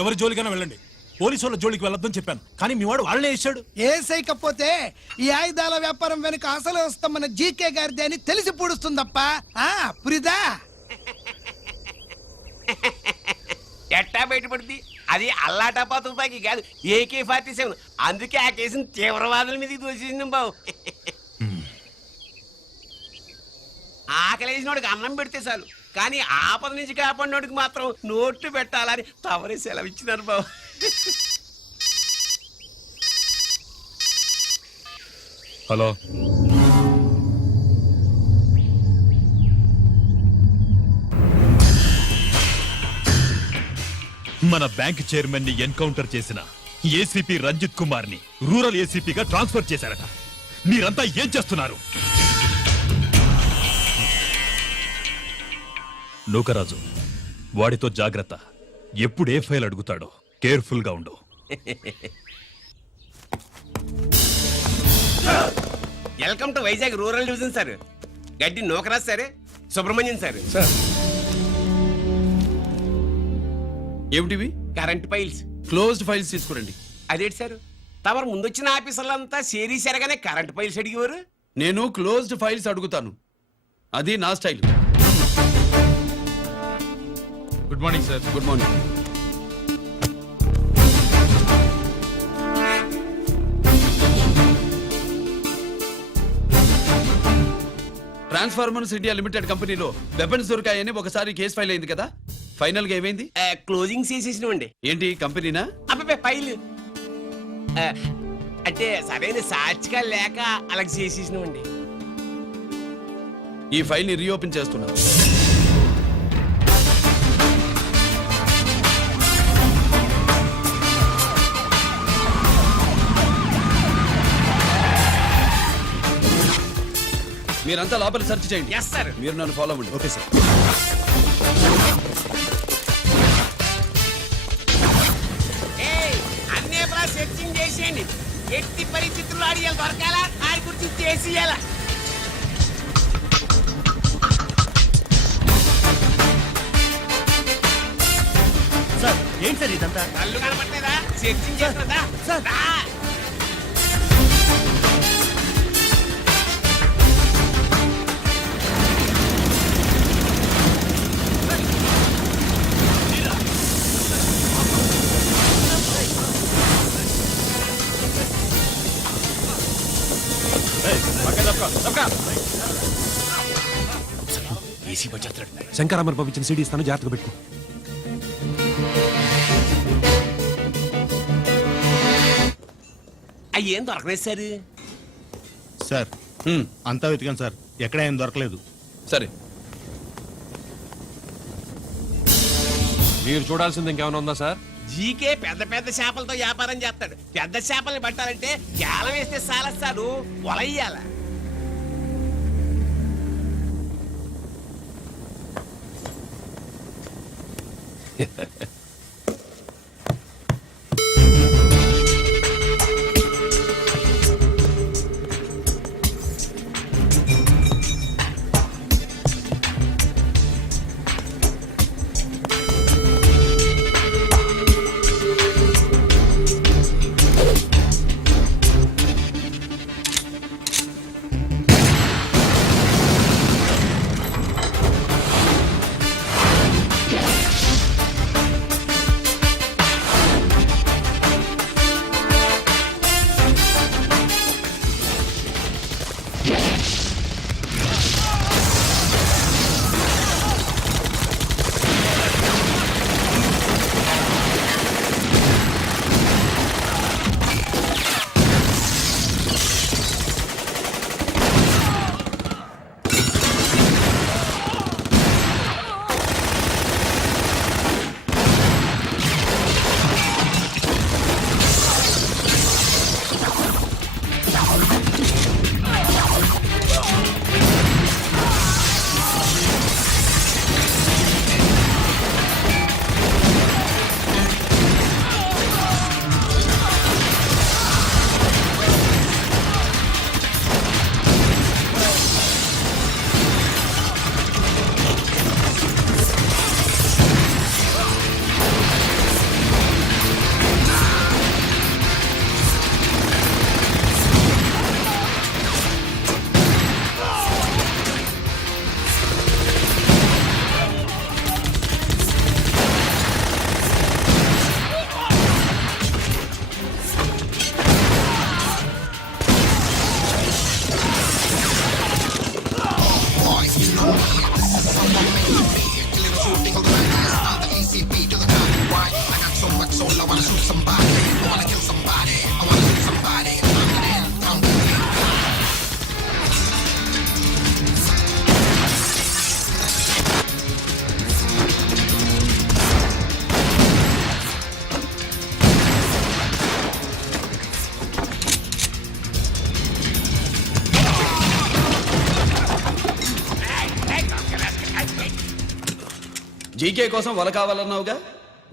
ఎవరి జోలికైనా వెళ్ళండి, పోలీసు వాళ్ళ జోలికి వెళ్ళొద్దని చెప్పాను, కానీ మీ వాడు వాళ్ళనే వేసాడు. ఏసైకపోతే ఈ ఆయుధాల వ్యాపారం వెనుక అసలు వస్తామన్న జీకే గారిది అని తెలిసి పూడుస్తుందప్ప. పురిదా ఎట్టా బయటపడుద్ది? అది అల్లాటపా తుపాకి కాదు, AK-47. అందుకే ఆ కేసుని తీవ్రవాదుల మీదకి దోషేసింది బాబు. ఆకలేసినోడికి అన్నం పెడితే చాలు, కానీ ఆపద నుంచి కాపాడినోడికి మాత్రం నోట్లు పెట్టాలని తవరే సెలవు ఇచ్చినారు బాబు. హలో, మన బ్యాంక్ చైర్మన్ ని ఎన్కౌంటర్ చేసిన ఏసీపీ రంజిత్ కుమార్ ని రూరల్ ఏసీపీగా ట్రాన్స్ఫర్ చేశారట. మీరంతా ఏం చేస్తున్నారు? నూకరాజు, వాడితో జాగ్రత్త. ఎప్పుడు ఏ ఫైల్ అడుగుతాడో కేర్ఫుల్ గా ఉండు. Welcome to Vizag rural division sir. Gaddi Nookaraju sir, Subrahmanyam sir. ఏమిటివి? Current files. క్లోజ్డ్ ఫైల్స్ తీసుకురండి. అదేంటి సార్, తమరు ముందొచ్చిన ఆఫీసర్లంతా సేరీసరగానే కరెంట్ ఫైల్స్ అడిగేవారు. నేను క్లోజ్డ్ ఫైల్స్ అడుగుతాను, అది నా style. Good morning sir. Good morning. Transformers India limited కంపెనీలో వెపన్స్ దొరికాయని ఒకసారి కేసు ఫైల్ అయింది కదా, ఫైనల్ గా ఏమైంది? క్లోజింగ్ చేసేసినవండి. ఏంటి కంపెనీనా? అబ్బాయి ఫైల్ అంటే సరైన సాక్షిగా లేక అలా చేసేసినవండి. ఈ ఫైల్ ని రీఓపెన్ చేస్తున్నా. మీరంతా లోపల సెర్చ్ చేయండి. Yes sir. మీరు నన్ను ఫాలో అవ్వండి. Okay sir. అన్నే సెర్చింగ్ చేసేయండి. ఎట్టి పరిస్థితుల్లో ఆడియాలు దొరకాలా, ఆడి గురించి చేసేయాలా. సార్ ఏంటి సార్ ఇదంతా? కళ్ళు కనపడలేదా? సెర్చింగ్ చేస్తున్నదా సార్. ఏసీ వచ్చేస్తాడు. శంకరామర్ పంపించిన సీడీ ఇస్తాను, జాగ్రత్తగా పెట్టుకో. అయ్యేం దొరకలేదు సార్. సార్ అంతా వెతికాను సార్, ఎక్కడ ఏం దొరకలేదు. సరే, మీరు చూడాల్సింది ఇంకేమైనా ఉందా సార్? జీకే పెద్ద పెద్ద చేపలతో వ్యాపారం చేస్తాడు. పెద్ద చేపల్ని పట్టాలంటే కేలం వేస్తే సాలస్తాడు, వలయ్యాల. జీకే కోసం వల కావాలన్నావుగా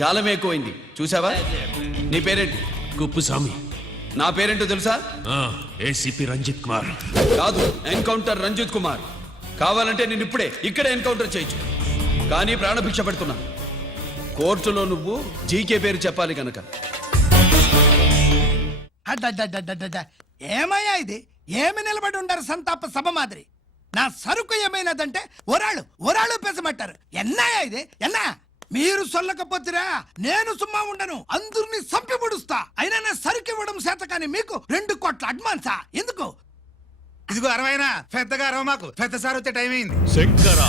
గాలం ఎక్కువైంది చూసావా. నీ పేరేంటి? కుప్పుస్వామి. నా పేరేంటో తెలుసా? ఏసీపీ రంజిత్ కుమార్. కాదు, ఎన్కౌంటర్ రంజిత్ కుమార్. కావాలంటే నేను ఇప్పుడే ఇక్కడే ఎన్కౌంటర్ చేయొచ్చు, కానీ ప్రాణభిక్ష పెడుతున్నా. కోర్టులో నువ్వు జీకే పేరు చెప్పాలి కనుక. అడ్డడ్డడ్డడ్డడ్డ. ఏమయ్యా ఇది? ఏమి నిలబడి ఉండారు సంతాప సభ మాదిరి? నా సరుకు ఏమైనదంటే ఒరాళ్ళు పెసమంటారు. ఎన్నాయా ఇది? ఎన్నా మీరు సొల్లకపోతురా నేను సుమ్మా ఉండను, అందరినీ సంపి పుడుస్తా. అయినా నా సరుకు ఇవ్వడం చేత కానీ మీకు 2 కోట్ల అడ్వాన్సా? ఎందుకు? ఇదిగో 60 పెద్దగా అరవ మాకు పెద్ద సార్ వచ్చే టైం అయింది. శంకరా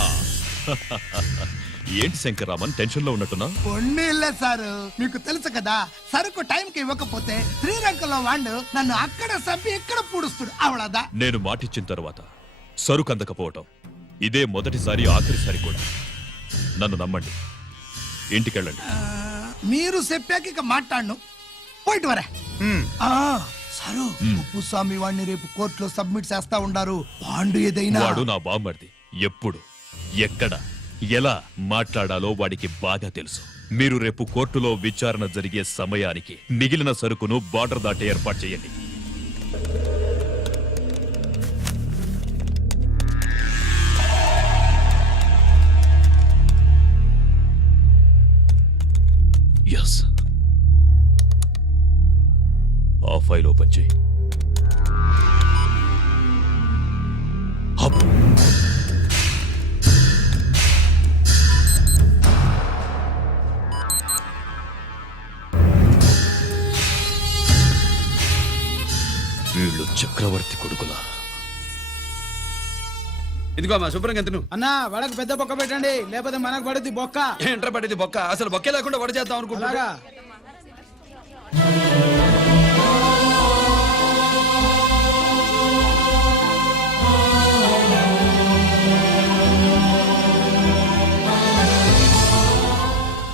ఏంటి శంకరామన్ టెన్షన్ లో ఉన్నట్టున్నా? పొన్నీళ్ళే సారు, మీకు తెలుసు కదా, సరుకు టైంకి ఇవ్వకపోతే శ్రీరంగంలో వాడు నన్ను అక్కడ సంపి ఇక్కడ పూడుస్తుడు. అవళదా నేను మాటిచ్చిన తర్వాత సరుకు అందకపోవటం ఇదే మొదటిసారి ఆఖరిసారి కూడా. నన్ను నమ్మండి, ఇంటికెళ్ళండి. మీరు చెప్పాక ఇక మాట్లాడను. పోయిట్ వరా. సారు, ఉప్పుస్వామి వాడిని రేపు కోర్టులో సబ్మిట్ చేస్తా ఉండారు. బాండు ఏదైనా వాడు నా బామ్మర్ది. ఎప్పుడు ఎక్కడ ఎలా మాట్లాడాలో వాడికి బాగా తెలుసు. మీరు రేపు కోర్టులో విచారణ జరిగే సమయానికి మిగిలిన సరుకును బార్డర్ దాటే ఏర్పాటు చేయండి. ఎస్, ఆ ఫైల్ ఓపెన్ చేయి. అబ్బో. వీళ్ళు చక్రవర్తి కొడుకులా. ఇదిగో మా శుభ్రంగా తిను. అన్నా వడకు పెద్ద బొక్క పెట్టండి, లేకపోతే మనకు పడుద్ది బొక్క. ఏంట్రా పడింది బొక్క? అసలు బొక్కే లేకుండా వడ చేద్దాం అనుకుంటా. అలాగా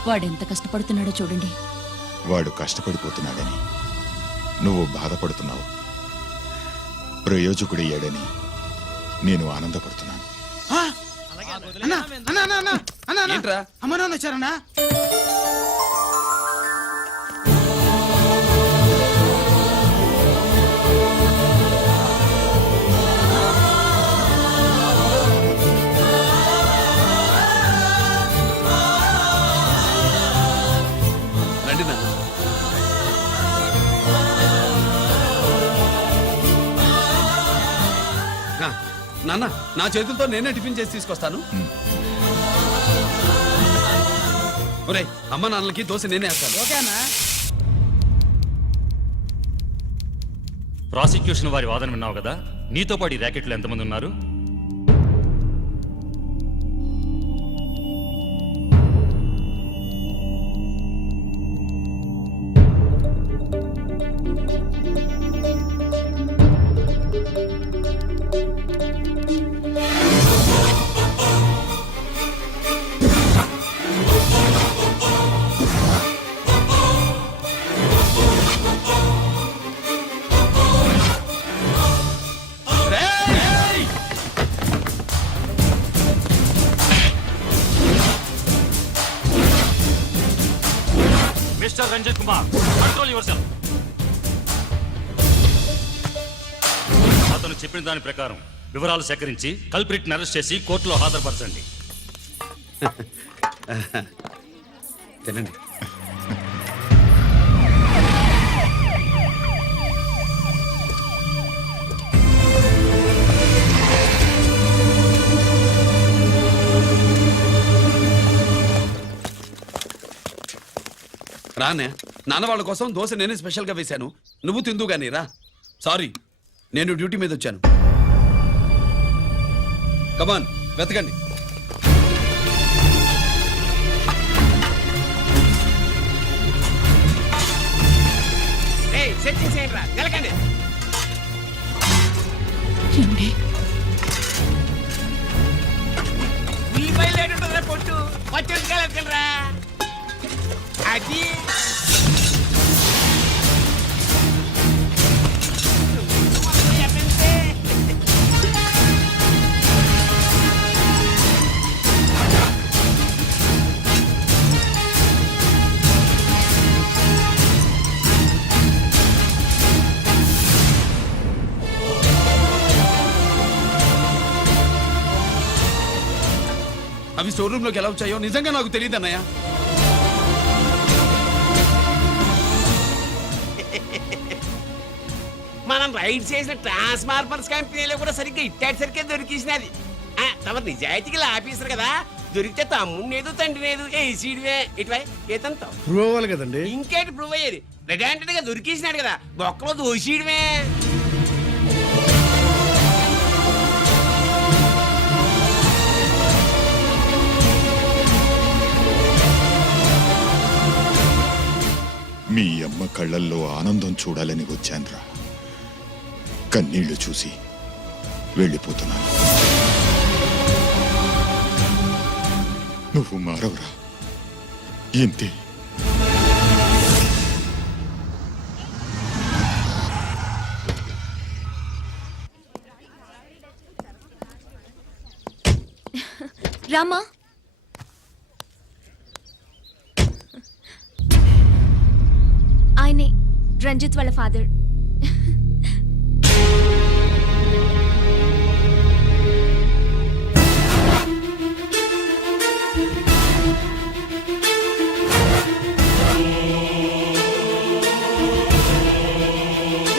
వాడెంత కష్టపడుతున్నాడో చూడండి. వాడు కష్టపడిపోతున్నాడని నువ్వు బాధపడుతున్నావు. ప్రయోజకుడయ్యాడని నేను ఆనందపడుతున్నాను. అన్నా అన్నా అన్నా అన్నా అన్నా అన్నా. ఏంట్రా? అమ్మ నాన్న వచ్చారన్నా. రండి నాన్న. నాన్న, నా చేతులతో నేనే టిఫిన్ చేసి తీసుకొస్తాను. ఒరేయ్, అమ్మ నాన్నలకి దోశ నేనే వేస్తాను. ఓకే అన్నా. ప్రాసిక్యూషన్ వారి వాదన విన్నావు కదా. నీతో పాటు ఈ ర్యాకెట్లు ఎంతమంది ఉన్నారు? Mister Ranjith Kumar, control yourself. అతను చెప్పిన దాని ప్రకారం వివరాలు సేకరించి కల్ప్రిట్ ని అరెస్ట్ చేసి కోర్టులో హాజరుపరచండి. తినండి. రానే, నాన్న వాళ్ళ కోసం దోశ నేనే స్పెషల్ గా వేశాను. నువ్వు తిందు గానీ రా. సారీ, నేను డ్యూటీ మీద వచ్చాను. కమాన్, వెతకండి. తెచ్చేసేయండి రా నిలకండి. ఏమండి? ఉల్లిపాయలు ఏంటుంటుందిరా పొట్టు పచ్చిమిరపకాయలు ఎత్తుకెళ్ళరా. అది అవి స్టోర్ రూమ్ లోకి ఎలా వచ్చాయో నిజంగా నాకు తెలియదు అన్నయ్య. మనం రైడ్ చేసిన ట్రాన్స్ఫార్మర్స్ కంపెనీలో కూడా సరిగ్గా ఇట్టాడు సరిగ్గా దొరికేసినది. తమ నిజాయితీకి ఆఫీసర్ కదా, దొరికితే తమ్ముడినేదు తండ్రినేదు ఏసీడివే ఇటువై ఏతంతో ప్రూవ్ అవ్వాలి కదండి. ఇంకేటి ప్రూవ్ అయ్యేది. రెడీ గా దొరికేసినాడు కదా, బొక్కలో దోషీడమే. మీ అమ్మ కళ్ళల్లో ఆనందం చూడాలని వచ్చాన్రా. కన్నీళ్లు చూసి వెళ్ళిపోతున్నాను. నువ్వు మారవురా, ఇంతే. రామా, ఆయనే రంజిత్ వాళ్ళ ఫాదర్.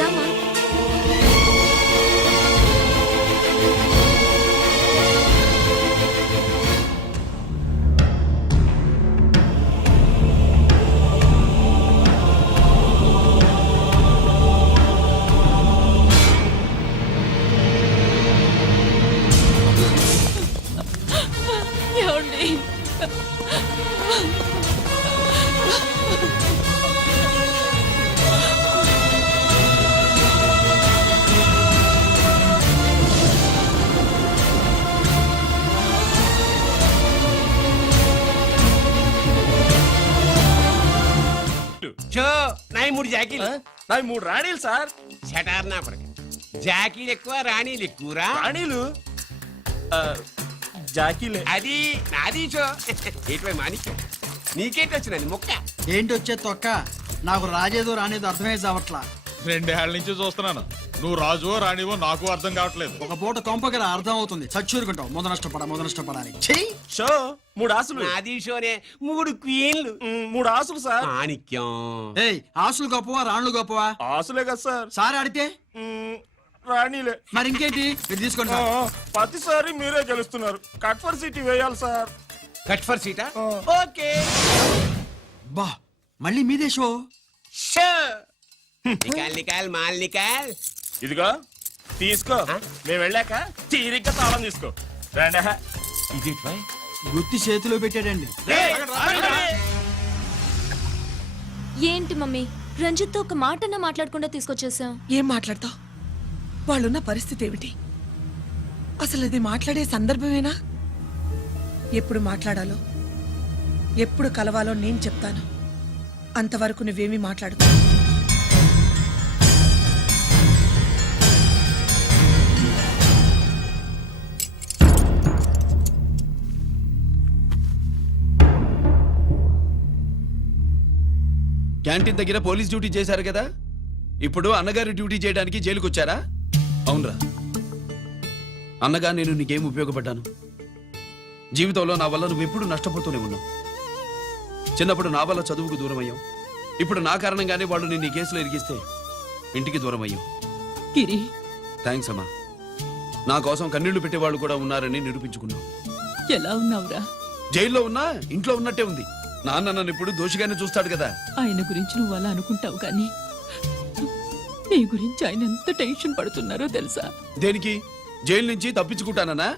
రామా, ఏమండి? చో నాయి 3 జాకీలు. నాకు 3 రాణీలు సార్. షటార్ నా కొడుకు. జాకీలు ఎక్కువ రాణీలు ఎక్కువరా. రాణీలు జాకీలే. అది నాది చో. ఏటివై మాణిక్యం నీకేంటి వచ్చినది మొక్క. ఏంటి వచ్చే తొక్క? నాకు రాజేదో రానేదో అర్థమే చావట్లా. 2 ఏళ్ల నుంచి చూస్తున్నాను. నువ్వు రాజువో రాణివో నాకు అర్థం కావట్లేదు. ఒక పూట కొంపగల అర్థం అవుతుంది. చచ్చూరుకుంటావు. మొద నష్టపడాలి. చెయ్యి. షో 3 ఆసులు. నాది షోనే 3 క్వీన్లు. 3 ఆసులు సార్. మాణిక్యం ఏయ్, ఆసులు గొప్పవా రాణులు గొప్పవా? ఆసులే కదా సార్. సార్ ఆడితే రాణీలే. మరి ఇంకేంటి? మీరు తీసుకోండి. ప్రతిసారి మీరే గెలుస్తున్నారు. కట్ ఫర్ సిటీ వేయాలి సార్. కట్ ఫర్ సీటా. ఓకే బా, మళ్ళీ మీదే షో. షో. నికాల్ నికాల్ మాల్ నికాల్. ఇదిగో తీసుకో. మేము వెళ్ళాక తీరిగ్గా తాళం తీసుకో. రండి. ఇది గుత్తి చేతిలో పెట్టాడండి. ఏంటి మమ్మీ, రంజిత్తో ఒక మాటన్నా మాట్లాడకుండా తీసుకొచ్చేసాం. ఏం మాట్లాడతావు? వాళ్ళున్న పరిస్థితి ఏమిటి? అసలు అది మాట్లాడే సందర్భమేనా? ఎప్పుడు మాట్లాడాలో, ఎప్పుడు కలవాలో నేను చెప్తాను. అంతవరకు నువ్వేమీ మాట్లాడుకో. క్యాంటీన్ దగ్గర పోలీస్ డ్యూటీ చేశారు కదా, ఇప్పుడు అన్నగారి డ్యూటీ చేయడానికి జైలుకి వచ్చారా? అవునరా అన్నగా, నేను నీకేం ఉపయోగపడ్డాను? జీవితంలో నా వల్ల నువ్వు ఎప్పుడు నష్టపోతూనే ఉన్నావు. చిన్నప్పుడు నా వల్ల చదువుకు దూరం అయ్యావు. ఇప్పుడు నా కారణంగానే వాళ్ళు నిన్ను ఈ కేసులో ఇరిగిస్తే ఇంటికి దూరం అయ్యావు. గిరి, థ్యాంక్స్ అమ్మా. నా కోసం కన్నీళ్లు పెట్టేవాళ్ళు కూడా ఉన్నారని నిరూపించుకున్నావు. ఎలా ఉన్నావురా? జైల్లో ఉన్నా ఇంట్లో ఉన్నట్టే ఉంది. నాన్న నన్ను ఇప్పుడు దోషిగానే చూస్తాడు కదా. ఆయన గురించి నువ్వు అలా అనుకుంటావు కానీ నీ గురించి ఆయన ఎంత టెన్షన్ పడుతున్నారో తెలుసా? దేనికి? జైలు నుంచి తప్పించుకుంటానన్నా?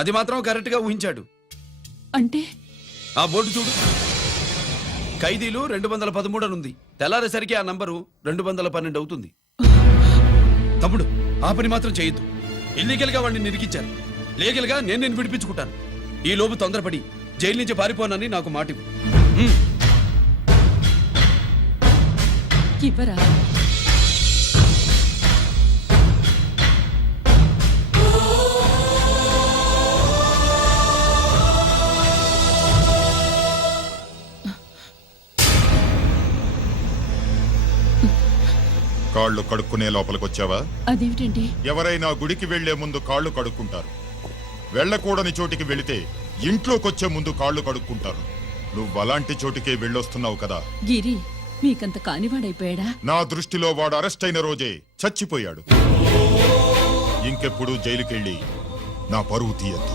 అది మాత్రం కరెక్ట్ గా ఊహించాడు. అంటే ఆ బోర్డు చూడు. ఖైదీలు 213 అని ఉంది. తెల్లారేసరికి ఆ నంబరు 212 అవుతుంది. తమ్ముడు ఆ పని మాత్రం చేయొద్దు. ఇల్లీగల్ గా వాడిని నిరికించారు. లీగల్ గా నేను విడిపించుకుంటాను. ఈ లోపు తొందరపడి జైలు నుంచి పారిపోనని నాకు మాట ఇవ్వు. ఇవ్వరా? కాళ్ళు కడుక్కునే లోపలికొచ్చావా? అదేమిటండి? ఎవరైనా గుడికి వెళ్లే ముందు కాళ్ళు కడుక్కుంటారు. వెళ్ళకూడని చోటికి వెళితే ఇంట్లోకొచ్చే ముందు కాళ్ళు కడుక్కుంటారు. నువ్వు అలాంటి చోటికే వెళ్ళొస్తున్నావు కదా. గిరి మీకంత కానివాడైపోయాడా? నా దృష్టిలో వాడు అరెస్ట్ అయిన రోజే చచ్చిపోయాడు. ఇంకెప్పుడు జైలుకెళ్ళి నా పరువు తీయద్దు.